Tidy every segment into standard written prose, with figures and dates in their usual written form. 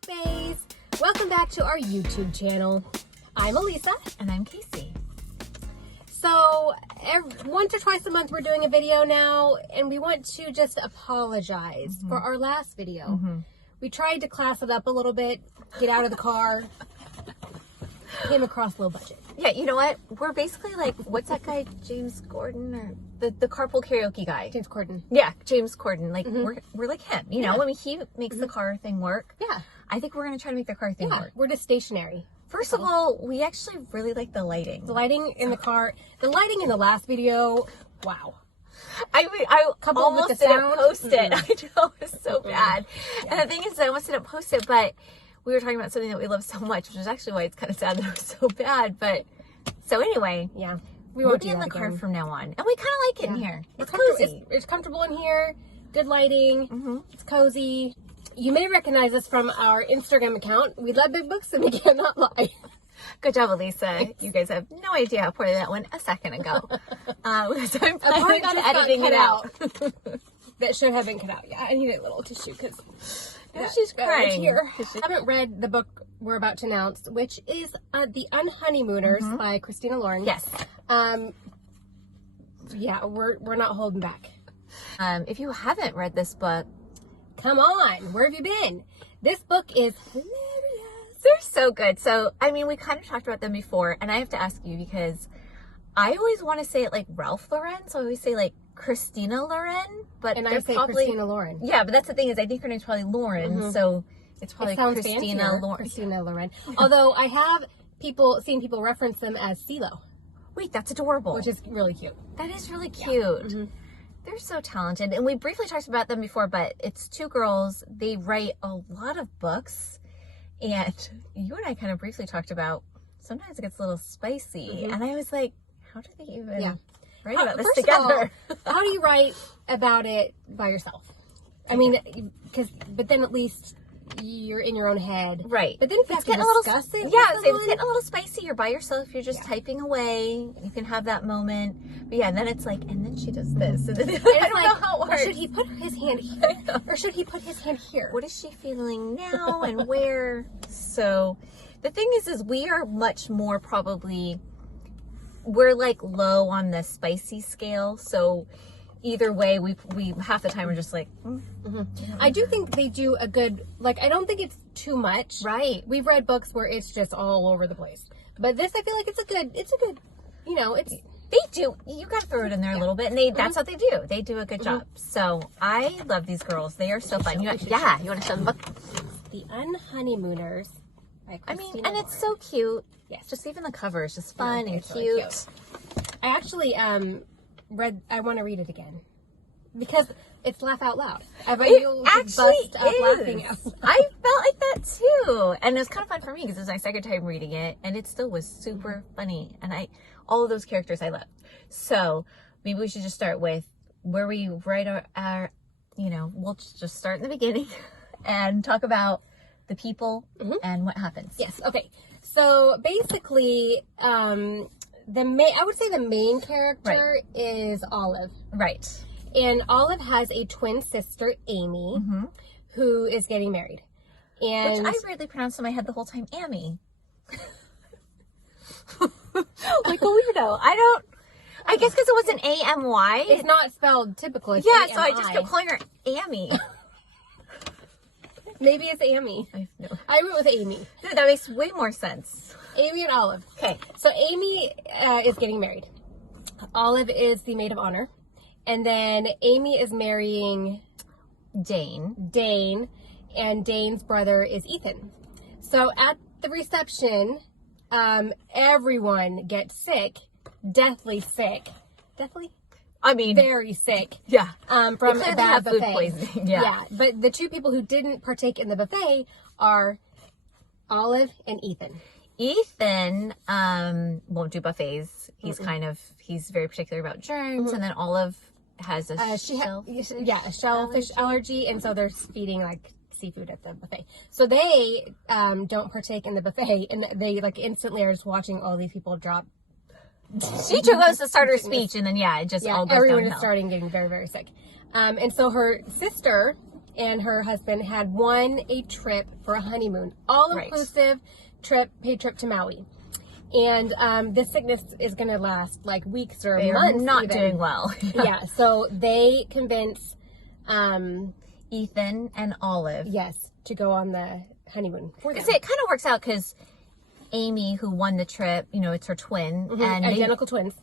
Facebook Bays. Welcome back to our YouTube channel. I'm Alyssa. And I'm Casey. So, once or twice a month we're doing a video now, and we want to just apologize for our last video. We tried to class it up a little bit, get out of the car, came across low budget. Yeah, you know what? We're basically like, what's that guy, James Gordon, or the carpool karaoke guy? James Corden. Yeah, James Corden. Like, we're like him, you know? I mean, he makes the car thing work. Yeah. I think we're going to try to make the car thing work. We're just stationary. First of all, we actually really like the lighting. The lighting in the car, the lighting in the last video, wow. I almost with the didn't sound. post it. I know, it was so bad. Yeah. And the thing is, I almost didn't post it, but we were talking about something that we love so much, which is actually why it's kind of sad that it was so bad. But so anyway, yeah, we'll be in the car from now on, and we kind of like it in here. It's cozy. It's comfortable in here. Good lighting. It's cozy. You may recognize us from our Instagram account. We love big books and we cannot lie. Good job, Alyssa. You guys have no idea how poor that went a second ago. So I'm planning on editing it out. That should have been cut out. Yeah, I need a little tissue because she's crying. Here. I haven't read the book we're about to announce, which is The Unhoneymooners by Christina Lauren. Yes. Yeah, we're not holding back. If you haven't read this book, come on. Where have you been? This book is hilarious. They're so good. So, I mean, we kind of talked about them before, and I have to ask you because I always want to say it like Ralph Lauren, so I always say like Christina Lauren, but and I say Christina Lauren. Yeah, but that's the thing is I think her name's probably Lauren, so it's probably Christina Lauren. Christina Lauren. Although I have seen people reference them as CeeLo. Wait, that's adorable. Which is really cute. That is really cute. Yeah. They're so talented, and we briefly talked about them before, but it's two girls. They write a lot of books, and you and I kind of briefly talked about sometimes it gets a little spicy, and I was like, how do they even write about this together? How do you write about it by yourself? I mean, but then at least you're in your own head. Right. But then if you have to discuss it if it's getting a little spicy, you're by yourself, you're just typing away, you can have that moment. But yeah, and then it's like, and then she does this. And then I don't know how it works. Should he put his hand here? Or should he put his hand here? What is she feeling now and where? So the thing is we are much more we're like low on the spicy scale. So either way, we half the time we're just like, I do think they do a good, I don't think it's too much. Right. We've read books where it's just all over the place. But this, I feel like it's a good, they do. You got to throw it in there a little bit, and that's what they do. They do a good job. So I love these girls. They are so fun. You want to show them the book? The Unhoneymooners. I mean, and it's so cute. Yes. Just even the cover is just fun and cute. Really cute. I actually I want to read it again because it's laugh out loud. It actually is. Laughing out loud. I felt like that too, and it was kind of fun for me because it was my second time reading it, and it still was super funny. And all of those characters I loved. So maybe we should just start with where we write our we'll just start in the beginning and talk about the people and what happens. Yes. Okay. So basically, I would say the main character is Olive. Right. And Olive has a twin sister, Amy, who is getting married. And which I weirdly pronounced in my head the whole time, Amy. Like a weirdo. I guess because it was an A-M-Y. It's not spelled typical. It's A-M-I. So I just kept calling her Amy. Maybe it's Amy. I went with Amy. No, that makes way more sense. Amy and Olive. Okay. So Amy is getting married. Olive is the maid of honor. And then Amy is marrying Dane. And Dane's brother is Ethan. So at the reception, everyone gets sick. Deathly sick. Deathly? I mean, very sick. Yeah. From a bad buffet. Food poisoning. Yeah. But the two people who didn't partake in the buffet are Olive and Ethan. Ethan won't do buffets. He's he's very particular about germs, and then Olive has a shellfish allergy, and so they're feeding seafood at the buffet. So they don't partake in the buffet, and they instantly are just watching all these people drop. She goes to start her speech, and then it just all goes everyone downhill. is starting getting very, very sick. And so her sister and her husband had won a trip for a honeymoon, all-inclusive paid trip to Maui. And this sickness is going to last like weeks or months. They're not doing well. Yeah, so they convince Ethan and Olive. Yes, to go on the honeymoon. Because it kind of works out because Amy, who won the trip, you know, it's her twin. And identical twins.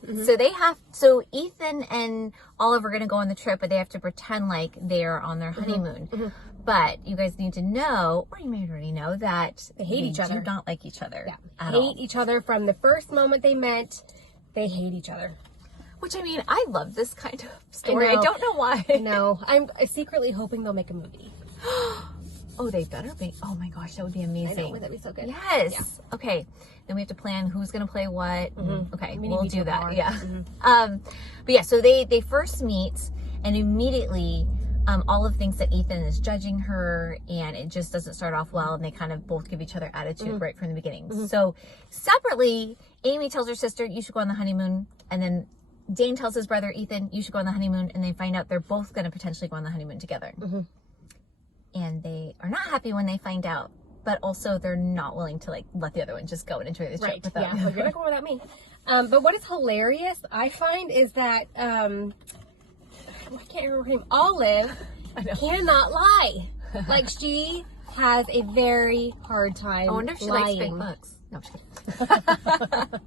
So Ethan and Olive are going to go on the trip, but they have to pretend like they're on their honeymoon. But you guys need to know, or you may already know, that they hate each other. Do not like each other. Yeah. Hate each other from the first moment they met. They hate each other. Which, I mean, I love this kind of story. I don't know why. No, I'm secretly hoping they'll make a movie. Oh, they better be. Oh my gosh, that would be amazing. I know, that'd be so good. Yes. Yeah. Okay. Then we have to plan who's going to play what. Okay, we'll do that. More. Yeah. But yeah, so they first meet, and immediately Olive thinks that Ethan is judging her, and it just doesn't start off well, and they kind of both give each other attitude right from the beginning. So separately, Amy tells her sister, you should go on the honeymoon, and then Dane tells his brother Ethan, you should go on the honeymoon, and they find out they're both going to potentially go on the honeymoon together. And they are not happy when they find out, but also they're not willing to like let the other one just go and enjoy the trip without you're gonna go without me. But what is hilarious, I find, is that I can't remember her name. Olive cannot lie. Like, she has a very hard time. I wonder if she likes big books. No, I'm just kidding.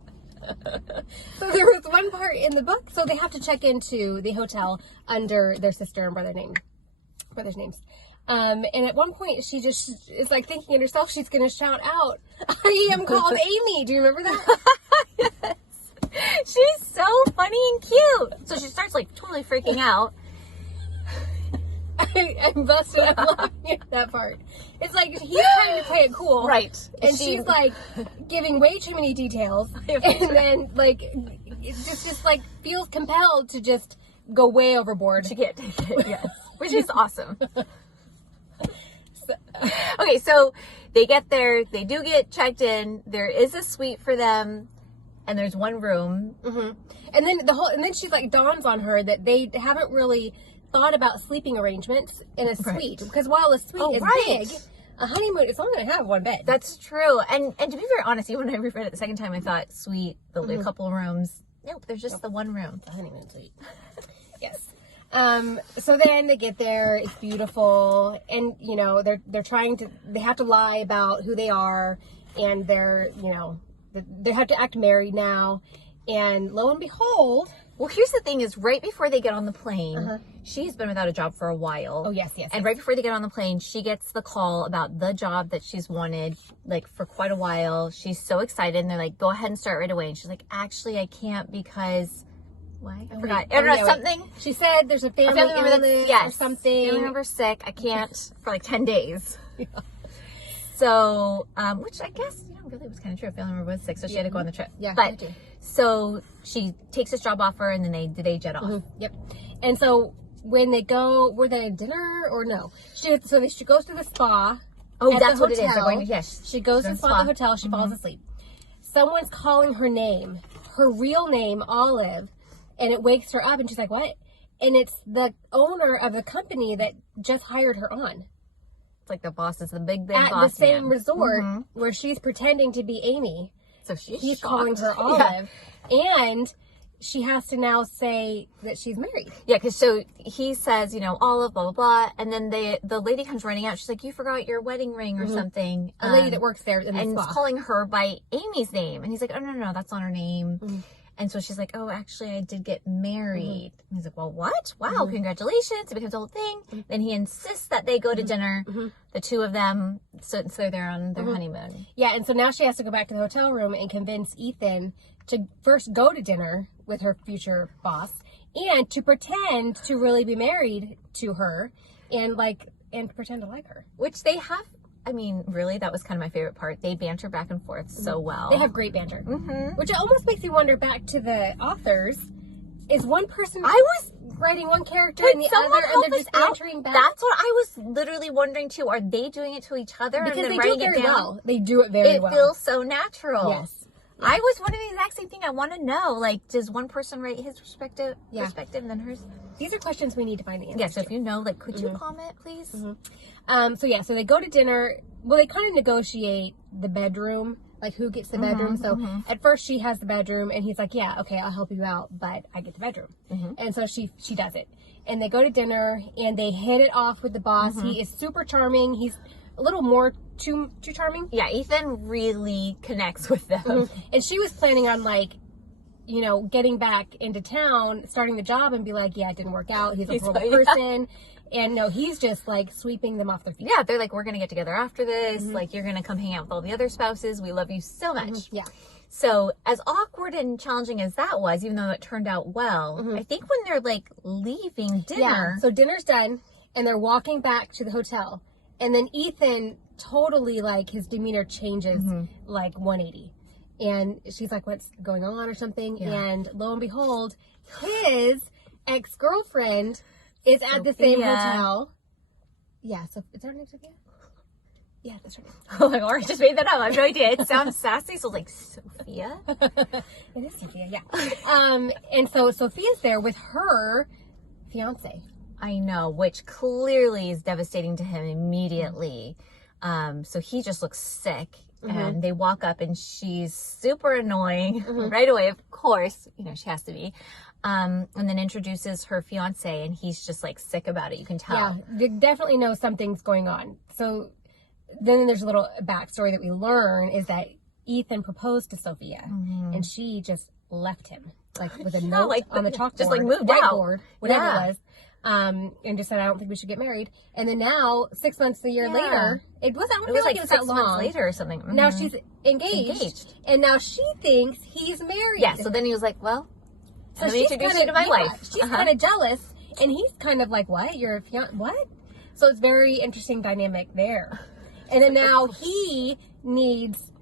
So there was one part in the book, so they have to check into the hotel under their sister and brother's names. And at one point, she just is like thinking in herself, she's going to shout out, I am called Amy. Do you remember that? Yes. She's so funny and cute. So she starts like totally freaking out. I'm busted up laughing at that part. It's like he's trying to play it cool. Right. And she's like giving way too many details. And then like, it just like feels compelled to just go way overboard. She can't take it, yes. Which is awesome. Okay, so they get there, they do get checked in, there is a suite for them, and there's one room. And then she's like, dawns on her that they haven't really thought about sleeping arrangements in a suite. Because while a suite is big, a honeymoon is only going to have one bed. That's true. And to be very honest, even when I reread it the second time, I thought suite, there'll be a couple of rooms. Nope, there's just the one room. The honeymoon suite. Yes. So then they get there, it's beautiful, and you know, they have to lie about who they are, and they have to act married now, and lo and behold. Well, here's the thing is, right before they get on the plane, she's been without a job for a while. Oh, yes. And right before they get on the plane, she gets the call about the job that she's wanted, like, for quite a while. She's so excited, and they're like, go ahead and start right away. And she's like, actually, I can't because... Why? I forgot. I don't know, something. She said there's a family illness or something. Family member sick. I can't for like 10 days. Yeah. So, which I guess, really was kind of true. A family member was sick, so she had to go on the trip. Yeah. But, so she takes this job offer and then they jet off. Yep. And so when they go, were they at dinner or no? She goes to the spa. Oh, that's what it is. They're going to, yes. She goes to the spa at the hotel. She falls asleep. Someone's calling her name, her real name, Olive. And it wakes her up and she's like, what? And it's the owner of the company that just hired her on. It's like the boss is the big at boss. At the same resort where she's pretending to be Amy. So he's shocked. Calling her Olive. Yeah. And she has to now say that she's married. Yeah, because so he says, Olive, blah, blah, blah. And then the lady comes running out. She's like, you forgot your wedding ring or something. A lady that works there in the and spa. And calling her by Amy's name. And he's like, oh, no, that's not her name. And so she's like, oh, actually, I did get married. And he's like, well, what? Wow, congratulations. It becomes a whole thing. Then he insists that they go to dinner, the two of them, so they're there on their honeymoon. Yeah, and so now she has to go back to the hotel room and convince Ethan to first go to dinner with her future boss and to pretend to really be married to her and pretend to like her. Which they have. I mean, really, that was kind of my favorite part. They banter back and forth so well. They have great banter. Which almost makes you wonder back to the authors. Is one person writing one character and the other, and they're just bantering back? That's what I was literally wondering, too. Are they doing it to each other because and then they writing do it it very down? well. They do it very well. It feels so natural. Yes. I was wondering the exact same thing. I want to know, like, does one person write his perspective and then hers? These are questions we need to find the answer. Yeah, so if you know, like, could you comment, please? So they go to dinner. Well, they kind of negotiate the bedroom, like who gets the bedroom. So at first she has the bedroom, and he's like, yeah, okay, I'll help you out, but I get the bedroom. And so she does it. And they go to dinner, and they hit it off with the boss. He is super charming. He's a little more too charming. Yeah, Ethan really connects with them. And she was planning on, like, you know, getting back into town, starting the job, and be like, yeah, it didn't work out. He's a horrible person. And no, he's just like sweeping them off their feet. Yeah, they're like, we're going to get together after this. Like, you're going to come hang out with all the other spouses. We love you so much. Yeah. So as awkward and challenging as that was, even though it turned out well, I think when they're like leaving dinner. Yeah. So dinner's done, and they're walking back to the hotel. And then Ethan totally, like, his demeanor changes like 180. And she's like, what's going on or something? Yeah. And lo and behold, his ex-girlfriend is at the same hotel. Yeah, so is that her name Sophia? Yeah, that's her name. Oh my God, I just made that up. I have no idea. It sounds sassy, so like Sophia. It is Sophia, yeah. And so Sophia's there with her fiance. I know, which clearly is devastating to him immediately. So he just looks sick. And they walk up, and she's super annoying right away. Of course, you know, she has to be. And then introduces her fiance, and he's just like sick about it. You can tell. Yeah, they definitely know something's going on. So then there's a little backstory that we learn is that Ethan proposed to Sophia, and she just left him, like with a note like on the chalkboard, just like moved out, whatever it was. And just said, I don't think we should get married. And then now, 6 months, a year later, it was like it was 6 that months long. later or something. Now she's engaged. And now she thinks he's married. Yeah, so then he was like, well, so let me introduce you to my wife. She's kind of jealous, and he's kind of like, what? You're a fiance? What? So it's very interesting dynamic there. And then now he needs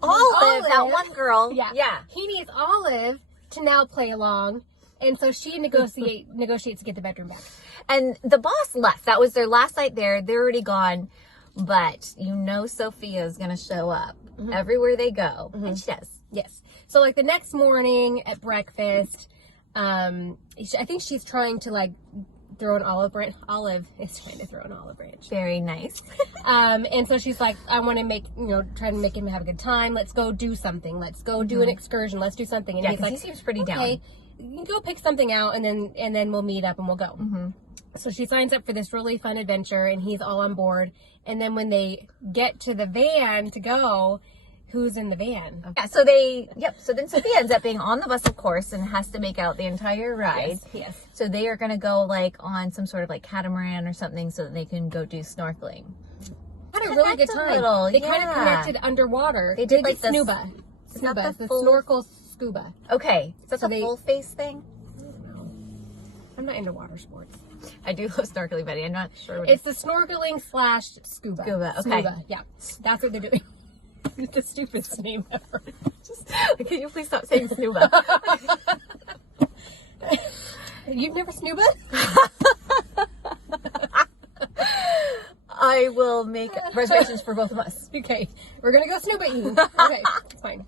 Olive, that one girl. Yeah. He needs Olive to now play along. And so she negotiates to get the bedroom back. And the boss left. That was their last night there. They're already gone. But you know Sophia's going to show up everywhere they go. And she does. Yes. So, like, the next morning at breakfast, I think she's trying to, like, throw an olive branch. Olive is trying to throw an olive branch. Very nice. And so she's like, I want to try to make him have a good time. Let's go do something. Let's go do an excursion. Let's do something. And he's like, he seems pretty down. Okay, you can go pick something out, and then we'll meet up and we'll go. So she signs up for this really fun adventure, and he's all on board. And then when they get to the van to go, who's in the van? Yeah, so so then Sophia ends up being on the bus, of course, and has to make out the entire ride. Yes. So they are going to go, like, on some sort of, like, catamaran or something so that they can go do snorkeling. Had a really good time. They kind of connected underwater. They did, like, the snuba. Snuba, the snorkel scuba. Okay. Is that the full face thing? I don't know. I'm not into water sports. I do love snorkeling, Betty. I'm not sure what it's the snorkeling / scuba. Scuba, okay. Scuba, yeah. That's what they're doing. It's the stupidest name ever. Can you please stop saying snuba? You've never snuba? I will make reservations for both of us. Okay, we're gonna go snuba eating. Okay, it's fine.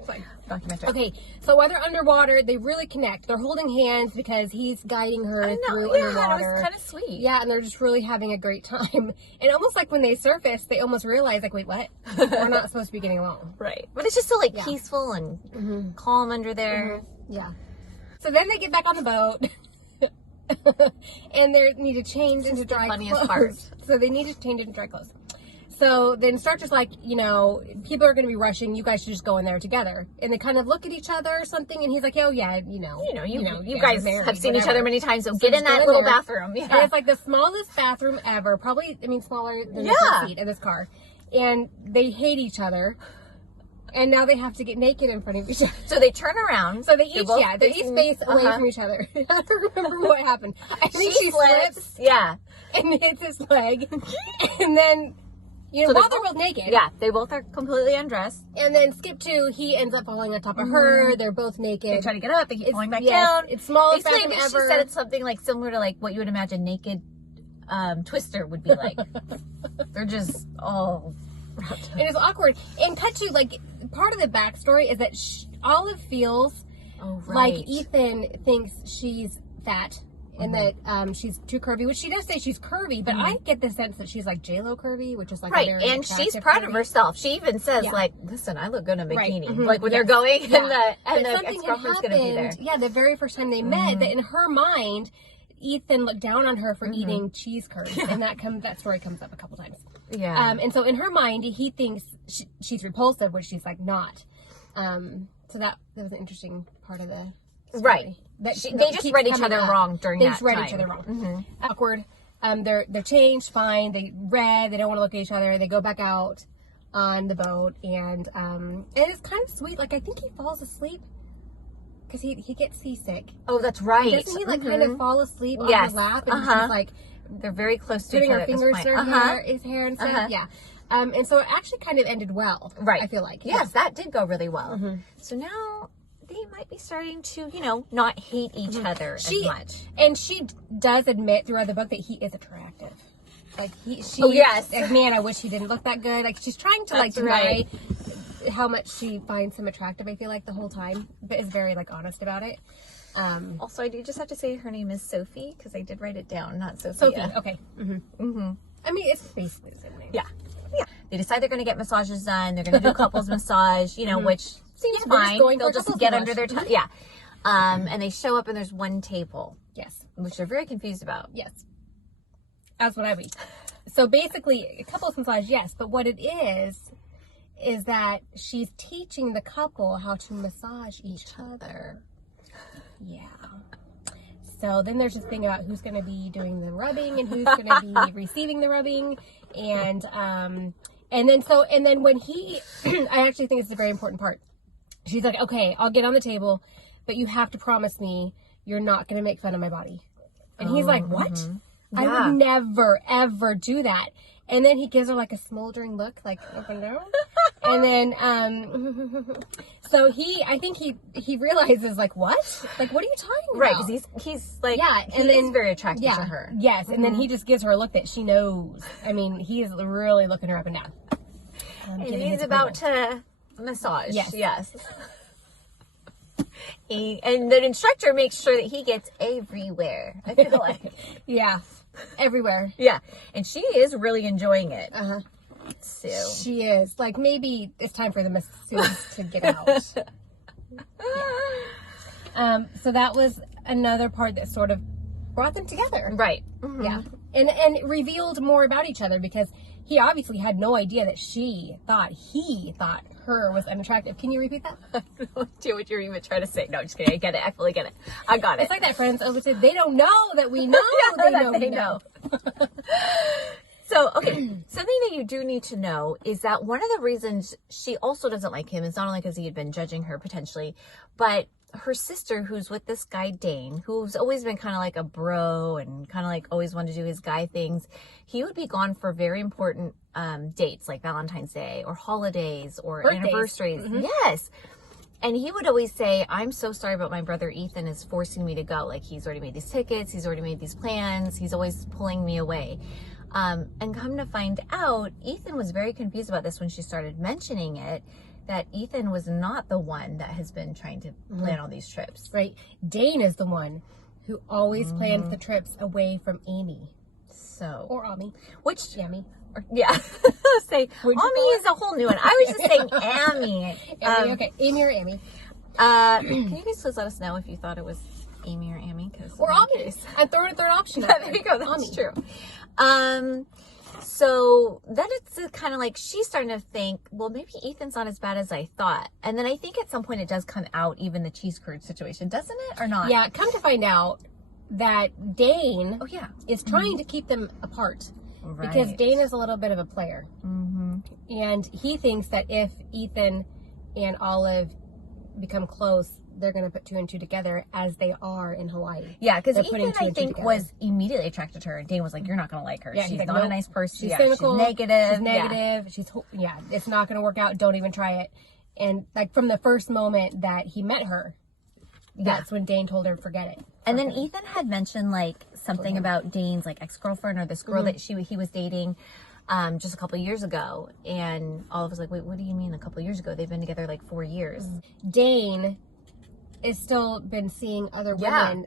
Documentary. Okay, so while they're underwater, they really connect. They're holding hands because he's guiding her through underwater. It was kind of sweet. Yeah, and they're just really having a great time. And almost like when they surface, they almost realize, like, wait, what? We're not supposed to be getting along. Right. But it's just so, like, peaceful and calm under there. Yeah. So then they get back on the boat. And they need to change into dry clothes. Part. So they need to change into dry clothes. So then Instructor's like, people are going to be rushing. You guys should just go in there together. And they kind of look at each other or something. And he's like, oh yeah, you guys have seen each other many times. So get in that little bathroom. Yeah. And it's like the smallest bathroom ever. Probably, smaller than the front seat of this car. And they hate each other. And now they have to get naked in front of each other. So they turn around. So they each face away from each other. I don't remember what happened. I think she slips. Yeah. And hits his leg. And then, while they're both naked. Yeah, they both are completely undressed. And then skip to, he ends up falling on top of her. They're both naked. They try to get up. They keep falling back down. It's smallest bathroom ever. She said it's something like similar to like what you would imagine naked Twister would be like. They're just all And it's awkward. And cut to, like, part of the backstory is that Olive feels like Ethan thinks she's fat and that she's too curvy, which she does say she's curvy, but I get the sense that she's like J-Lo curvy, which is like right, a very and she's proud of herself. She even says like, "Listen, I look good in a bikini." Like when they're going, and the ex-girlfriend's gonna be there. Yeah, the very first time they met, that in her mind, Ethan looked down on her for eating cheese curds, and that story comes up a couple times. Yeah, and so in her mind, he thinks she's repulsive, which she's like not. So that was an interesting part of the story. Right. They just read each other wrong during that time. They just read each other wrong. Awkward. They're changed, fine. They read. They don't want to look at each other. They go back out on the boat, and it's kind of sweet. Like, I think he falls asleep because he gets seasick. Oh, that's right. Doesn't he like kind of fall asleep on her lap? And she's like, they're very close to each other. Putting her fingers through his hair and stuff. Yeah. And so it actually kind of ended well. Right. I feel like. Yes, that did go really well. So now they might be starting to, not hate each other as much. And she does admit throughout the book that he is attractive. Like, like, man, I wish he didn't look that good. Like, she's trying to, deny how much she finds him attractive, I feel like, the whole time. But is very, honest about it. Also, I do just have to say her name is Sophie, because I did write it down, not Sophia. Sophie, okay. I mean, it's basically the same name. Yeah. They decide they're going to get massages done. They're going to do couples massage, which seems fine. They'll just get under their tongue. Yeah. And they show up and there's one table. Yes. Which they're very confused about. Yes. That's what I read. So basically, a couples massage, yes. But what it is that she's teaching the couple how to massage each other. Yeah. So then there's this thing about who's going to be doing the rubbing and who's going to be receiving the rubbing. And then when he, I actually think it's a very important part. She's like, okay, I'll get on the table, but you have to promise me you're not going to make fun of my body. And he's like, what? I would never, ever do that. And then he gives her like a smoldering look, like, oh no. And then, so I think he realizes, like, what? Like, what are you talking about? Right, because he's like, he's very attracted to her. Yes, and then he just gives her a look that she knows. I mean, he is really looking her up and down. And he's about to massage. Yes. And the instructor makes sure that he gets everywhere, I feel like. Yeah, everywhere. Yeah, and she is really enjoying it. So. She is. Like, maybe it's time for the masseuse to get out. So that was another part that sort of brought them together. Right. Yeah. And revealed more about each other, because he obviously had no idea that he thought her was unattractive. Can you repeat that? I have no idea what you're even trying to say. No, I'm just kidding. I get it. I fully get it. I got it. It's like that, friends. I would say, they don't know that we know. They know. So, okay, something that you do need to know is that one of the reasons she also doesn't like him is not only because he had been judging her potentially, but her sister, who's with this guy Dane, who's always been kind of like a bro and kind of like always wanted to do his guy things. He would be gone for very important dates like Valentine's Day or holidays or birthdays. Anniversaries. Yes. And he would always say, I'm so sorry, but my brother Ethan is forcing me to go. Like, he's already made these tickets. He's already made these plans. He's always pulling me away. And come to find out, Ethan was very confused about this when she started mentioning it, that Ethan was not the one that has been trying to plan all these trips. Right. Dane is the one who always plans the trips away from Amy. So. Or Ami. Which. Amy. Yeah. Say, Ami is a whole new one. I was just saying Amy. Amy, okay. Amy or Amy. Can you guys please let us know if you thought it was Amy or Amy? Or Ami. I'm throwing a third option out there you go. That's true. So then it's kind of like she's starting to think, well, maybe Ethan's not as bad as I thought. And then I think at some point it does come out, even the cheese curd situation, doesn't it? Or not? Yeah, come to find out that Dane is trying to keep them apart. Right. Because Dane is a little bit of a player. And he thinks that if Ethan and Olive become close, they're going to put two and two together, as they are in Hawaii. Yeah, because Ethan, I think, was immediately attracted to her. And Dane was like, you're not going to like her. Yeah, she's like, not a nice person. She's cynical. She's negative. It's not going to work out. Don't even try it. And like from the first moment that he met her, that's when Dane told her, forget it. And then Ethan had mentioned like something about Dane's like ex-girlfriend or this girl that he was dating. just a couple years ago. And all of us like, wait, what do you mean a couple years ago? They've been together like 4 years. Dane is still been seeing other women,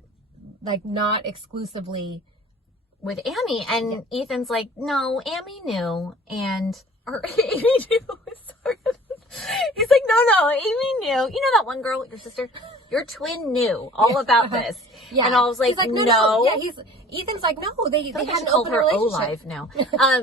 like not exclusively with Amy. And Ethan's like, no, Amy knew. And, or Amy knew. Sorry. He's like, no, Amy knew. You know that one girl, your sister? Your twin knew all about this. Yeah. And I was like, he's like no. Yeah, Ethan's like, no, they had an open relationship. Now.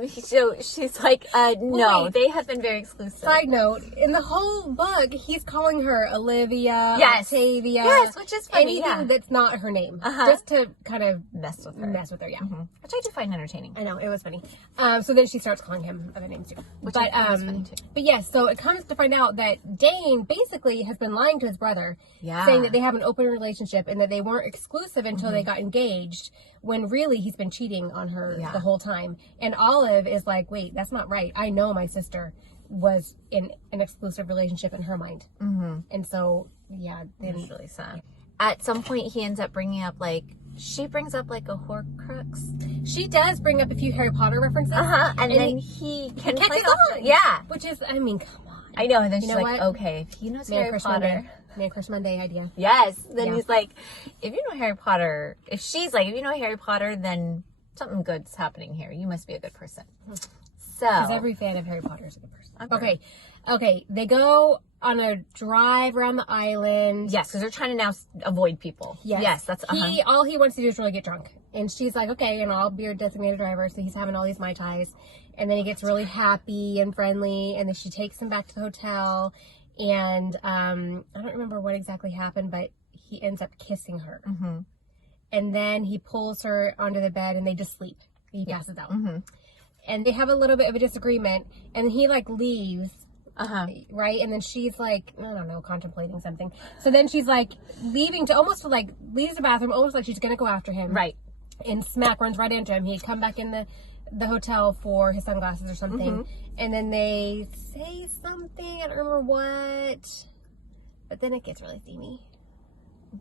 So she's like, no, they have been very exclusive. Side note, in the whole book, he's calling her Olivia, Octavia. Yes, which is funny. Anything that's not her name. Just to kind of mess with her, yeah. Which I do find entertaining. I know, it was funny. So then she starts calling him other names too. Which I think is funny too. But yes, so it comes to find out that Dane basically has been lying to his brother, saying that they have an open relationship and that they weren't exclusive until they got engaged, when really he's been cheating on her the whole time. And Olive is like, wait, that's not right. I know my sister was in an exclusive relationship in her mind. And so, then it's really sad. At some point, he ends up bringing up, like, she brings up, like, a Horcrux. She does bring up a few Harry Potter references. And then he can play on. Yeah. Which is, I mean, come on. I know. And then she's like, okay, if he knows Harry Potter. Man Crush Monday idea. Yes. Then he's like, if you know Harry Potter, if she's like, if you know Harry Potter, then something good's happening here. You must be a good person. So. Because every fan of Harry Potter is a good person. Okay. They go on a drive around the island. Yes, because they're trying to now avoid people. Yes, that's all he wants to do is really get drunk. And she's like, okay, and I'll be your designated driver. So he's having all these Mai Tais. And then he gets really happy and friendly. And then she takes him back to the hotel. And I don't remember what exactly happened, but he ends up kissing her. And then he pulls her onto the bed and they just sleep. He passes out. And they have a little bit of a disagreement. And he like leaves. Right? And then she's like, I don't know, contemplating something. So then she's like leaving to leaves the bathroom, almost like she's going to go after him. Right. And smack runs right into him. He'd come back in the hotel for his sunglasses or something. And then they say something, I don't remember what, but then it gets really steamy.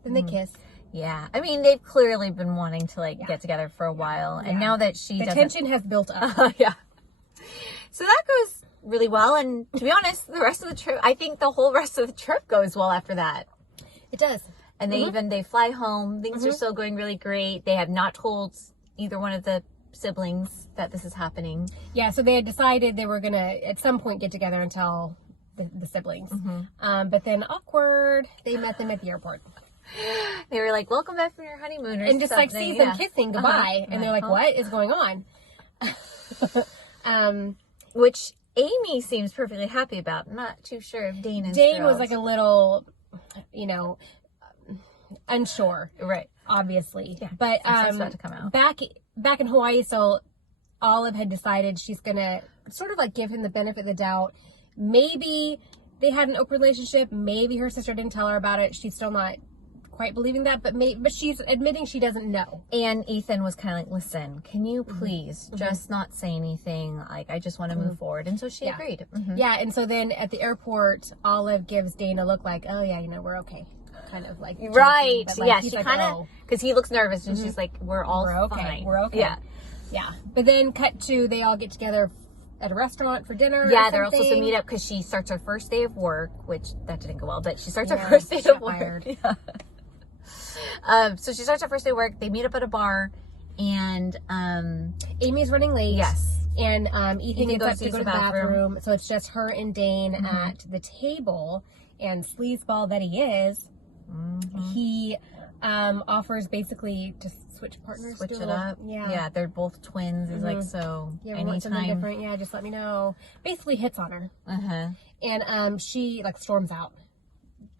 Then they kiss. Yeah. I mean, they've clearly been wanting to get together for a while. And now that the tension has built up. So that goes really well. And to be honest, the rest of the trip, I think the whole rest of the trip goes well after that. It does. And they fly home. Things are still going really great. They have not told either one of the siblings that this is happening. Yeah, so they had decided they were going to at some point get together and tell the siblings. But then awkward, they met them at the airport. They were like, welcome back from your honeymooners. And just like sees them kissing goodbye. And they're like, what is going on? Which Amy seems perfectly happy about. I'm not too sure if Dane is Dane was like a little, unsure. Right. Obviously. Yeah. But about to come out. Back in Hawaii, so Olive had decided she's gonna sort of like give him the benefit of the doubt. Maybe they had an open relationship. Maybe her sister didn't tell her about it. She's still not quite believing that, but she's admitting she doesn't know. And Ethan was kind of like, listen, can you please just not say anything? Like, I just want to move forward. And so she agreed. Yeah, and so then at the airport, Olive gives Dane a look like, oh yeah, we're okay. Kind of like joking, right. But like, she kind of, because he looks nervous and she's like, we're okay. Fine. We're okay. Yeah. But then cut to, they all get together at a restaurant for dinner. Yeah, they're all supposed to meet up because she starts her first day of work, which that didn't go well, but she starts her first day of work. So she starts her first day of work. They meet up at a bar, and Amy's running late. Yes. And Ethan gets up to go to the bathroom. So it's just her and Dane at the table. And sleazeball that he is, he offers basically to switch partners. Switch it up. Yeah, they're both twins. He's like, so want something different? Yeah, just let me know. Basically hits on her. And she like storms out.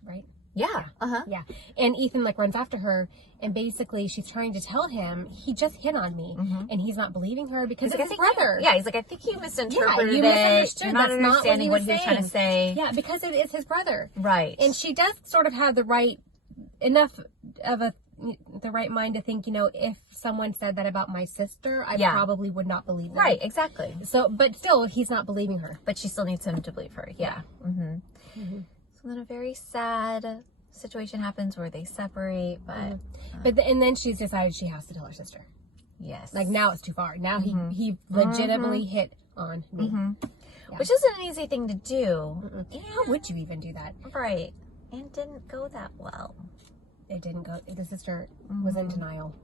Right? Yeah. Yeah. And Ethan like runs after her, and basically she's trying to tell him he just hit on me, and he's not believing her because it's his brother. He's like, I think you misunterpreted you misunderstood. You're not understanding what he was trying to say. Yeah, because it is his brother. Right. And she does sort of have the right mind to think, if someone said that about my sister, I probably would not believe them. Right, exactly. So, but still, he's not believing her. But she still needs him to believe her. Yeah. So then a very sad situation happens where they separate, but and then she's decided she has to tell her sister. Yes. Like now it's too far. Now he legitimately hit on me. Yeah. Which isn't an easy thing to do. How would you even do that? Right. And it didn't go that well. It didn't go. The sister was in denial.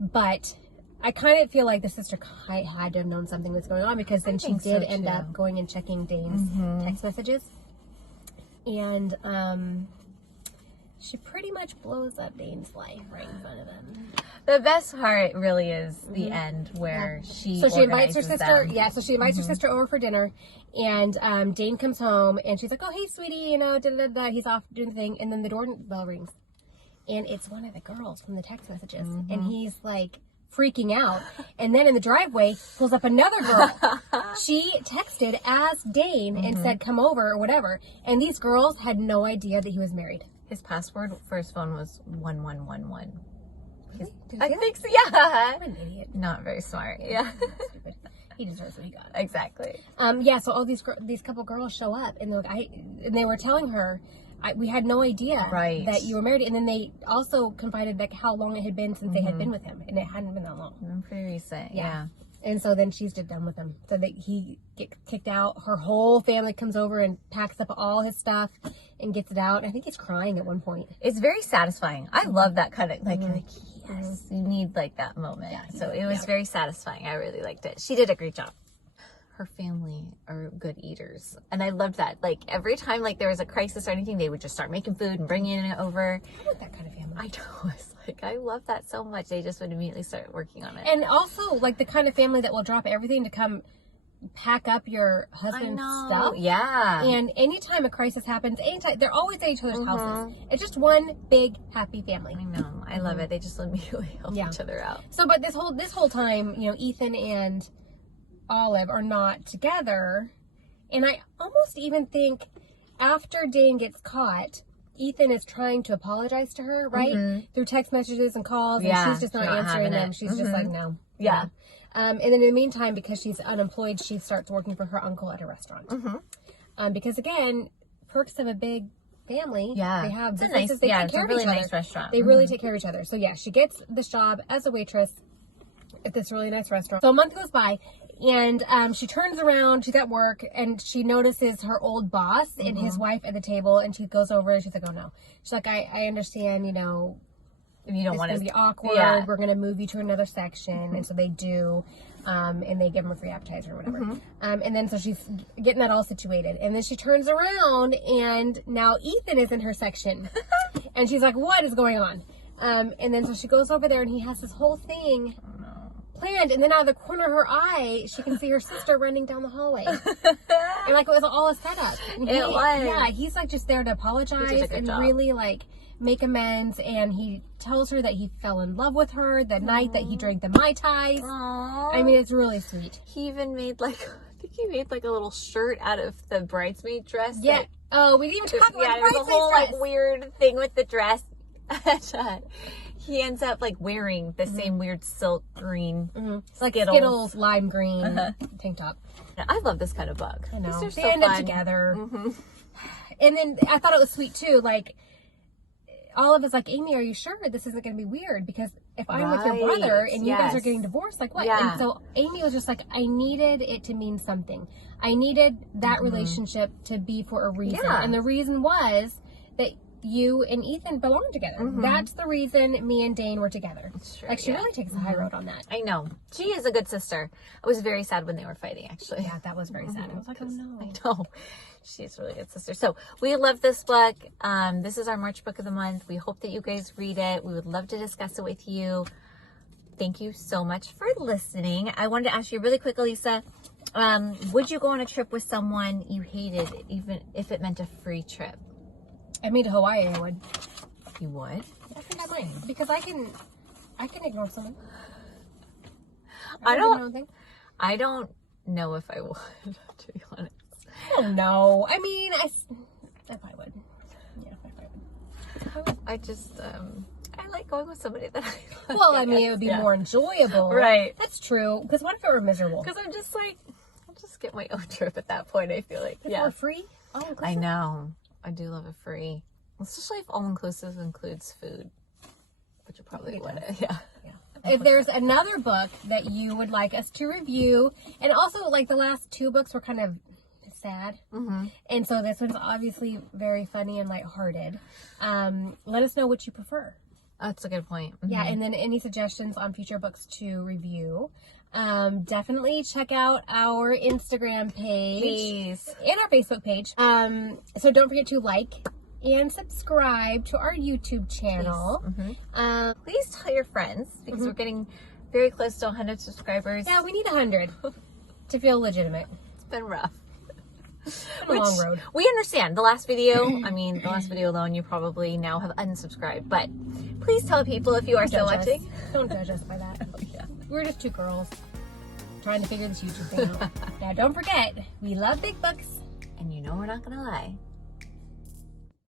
But I kind of feel like the sister had to have known something was going on, because then she did end up going and checking Dane's text messages. And she pretty much blows up Dane's life right in front of him. The best part really is the end where she invites her sister. Them. Yeah, so she invites her sister over for dinner, and Dane comes home, and she's like, "Oh, hey, sweetie, you know, he's off doing the thing," and then the doorbell rings, and it's one of the girls from the text messages, and he's like freaking out, and then in the driveway pulls up another girl. She texted as Dane and said, "Come over," or whatever, and these girls had no idea that he was married. His password for his phone was 1111. I think so. Yeah. What an idiot. Not very smart. Yeah. Stupid. He deserves what he got. Exactly. Yeah. So all these couple girls show up, and they were telling her, we had no idea that you were married, and then they also confided like how long it had been since they had been with him, and it hadn't been that long. Pretty recent. Yeah. And so then she's just done with him. So that he gets kicked out. Her whole family comes over and packs up all his stuff and gets it out. I think he's crying at one point. It's very satisfying. I love that kind of like yes, you need like that moment. Yeah, so it was very satisfying. I really liked it. She did a great job. Her family are good eaters, and I loved that. Like every time like there was a crisis or anything, they would just start making food and bringing it over. I want that kind of family. I know. It's like I love that so much. They just would immediately start working on it. And also like the kind of family that will drop everything to come pack up your husband's stuff. Yeah. And anytime a crisis happens, anytime they're always at each other's houses. It's just one big happy family. I know. I love it. They just immediately help each other out. So, but this whole time, you know, Ethan and Olive are not together, and I almost even think after Dane gets caught, Ethan is trying to apologize to her, right? Through text messages and calls, and she's just not answering them. She's just like, no. Yeah. And then in the meantime, because she's unemployed, she starts working for her uncle at a restaurant. Because again, perks of a big family. Yeah. They have businesses. They take care of each other. Nice restaurant. They really take care of each other. So yeah, she gets this job as a waitress at this really nice restaurant. So a month goes by, and she turns around, she's at work, and she notices her old boss and his wife at the table, and she goes over and she's like, "Oh no." She's like, I understand, you know, you don't want to be awkward. Yeah. We're going to move you to another section. And so they do, and they give them a free appetizer or whatever. And then so she's getting that all situated, and then she turns around, and now Ethan is in her section. And she's like, "What is going on?" And then so she goes over there, and he has this whole thing planned, and then out of the corner of her eye, she can see her sister running down the hallway. And like it was all a setup. And it was. Yeah, he's like just there to apologize and really like make amends, and he tells her that he fell in love with her the night that he drank the Mai Tais. I mean, it's really sweet. He even made like, I think he made like a little shirt out of the bridesmaid dress. Yeah. Oh, we didn't even talk about the bridesmaid dress. Yeah, there's a whole dress. like weird thing with the dress. He ends up like wearing the same weird silk green Skittles lime green tank top. I love this kind of book. I know. These they are so end fun. up together. And then I thought it was sweet too. Like, Olive is like, "Amy, are you sure this isn't going to be weird? Because if I'm with your brother and you guys are getting divorced, like what?" And so Amy was just like, "I needed it to mean something. I needed that relationship to be for a reason. And the reason was that you and Ethan belong together. That's the reason me and Dane were together." True, like, she really takes the high road on that. I know. She is a good sister. I was very sad when they were fighting, actually. Yeah, that was very sad. I was like, oh no. I know. She's a really good sister. So we love this book. This is our March book of the month. We hope that you guys read it. We would love to discuss it with you. Thank you so much for listening. I wanted to ask you really quick, Alyssa, would you go on a trip with someone you hated, even if it meant a free trip? I mean, to Hawaii, I would. You would? I think I might, because I can ignore someone. I don't know if I would, to be honest. I don't know. I mean, I probably would. Yeah, I would. I just, I like going with somebody that I like. Well, I mean, it would be more enjoyable. Right. That's true. Because what if it were miserable? Because I'm just like, I'll just get my own trip at that point, I feel like. If it were free? I know. I do love a free. Especially if all-inclusive includes food. Which you probably wouldn't. Yeah. If there's another book that you would like us to review, and also like the last 2 books were kind of sad, and so this one's obviously very funny and lighthearted. Let us know what you prefer. That's a good point. Yeah, and then any suggestions on future books to review. Definitely check out our Instagram page, Please. and our Facebook page. So don't forget to like and subscribe to our YouTube channel. Please tell your friends, because we're getting very close to 100 subscribers. Yeah, we need 100 to feel legitimate. It's been rough. It's been a long road. We understand. The last video alone, you probably now have unsubscribed. But please tell people if you are still watching. Don't judge us by that. We're just 2 girls trying to figure this YouTube thing out. Now, don't forget, we love big books. And you know we're not going to lie.